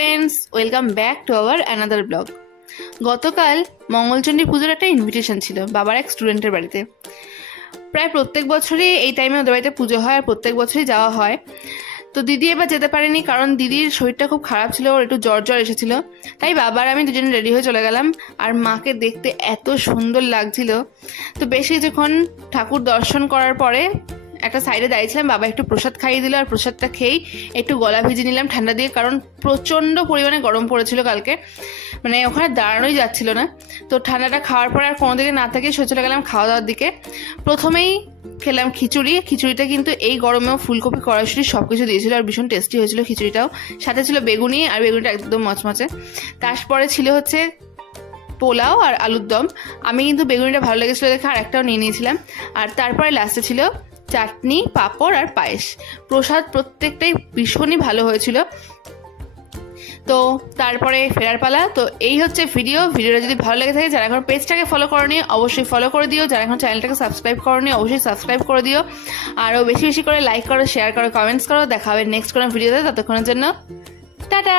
Friends, welcome back to our another blog. গতকাল মঙ্গলচণ্ডী পুজোর একটা ইনভিটেশন ছিল বাবার এক স্টুডেন্টের বাড়িতে। প্রায় প্রত্যেক বছরই এই টাইমে ওদের বাড়িতে পুজো হয় আর প্রত্যেক বছরই যাওয়া হয়। তো দিদি এবার যেতে পারেনি, কারণ দিদির শরীরটা খুব খারাপ ছিল, ওর একটু জ্বর এসেছিল। তাই বাবার আমি দুজনে রেডি হয়ে চলে গেলাম। আর মাকে দেখতে এত সুন্দর লাগছিল। তো বেশ কিছুক্ষণ ঠাকুর দর্শন করার পরে একটা সাইডে দাঁড়িয়েছিলাম, বাবা একটু প্রসাদ খাইয়ে দিল। আর প্রসাদটা খেয়েই একটু গলা ভিজে নিলাম ঠান্ডা দিয়ে, কারণ প্রচণ্ড পরিমাণে গরম পড়েছিল কালকে, মানে ওখানে দাঁড়ানোই যাচ্ছিল না। তো ঠান্ডাটা খাওয়ার পরে আর কোনো দিকে না থেকে চলে গেলাম খাওয়া দাওয়ার দিকে। প্রথমেই খেলাম খিচুড়িটা কিন্তু এই গরমেও ফুলকপি কড়াইশুঁটি সব কিছু দিয়েছিল আর ভীষণ টেস্টি হয়েছিল খিচুড়িটাও। সাথে ছিল বেগুনি, আর বেগুনিটা একদম মচমচে। তারপরে ছিল হচ্ছে পোলাও আর আলুর দম। আমি কিন্তু বেগুনিটা ভালো লেগেছিলো দেখে আর একটাও নিয়ে নিয়েছিলাম। আর তারপরে লাস্টে ছিল চাটনি, পাঁপড় আর পায়েস। প্রসাদ প্রত্যেকটাই ভীষণই ভালো হয়েছিল। তো তারপরে ফেরার পালা। তো এই হচ্ছে ভিডিওটা যদি ভালো লেগে থাকে, যারা এখন পেজটাকে ফলো করনি অবশ্যই ফলো করে দিও, যারা এখন চ্যানেলটাকে সাবস্ক্রাইব করনি অবশ্যই সাবস্ক্রাইব করে দিও। আরও বেশি বেশি করে লাইক করো, শেয়ার করো, কমেন্টস করো। দেখা হবে নেক্সট কোনো ভিডিওতে। ততক্ষণের জন্য টাটা।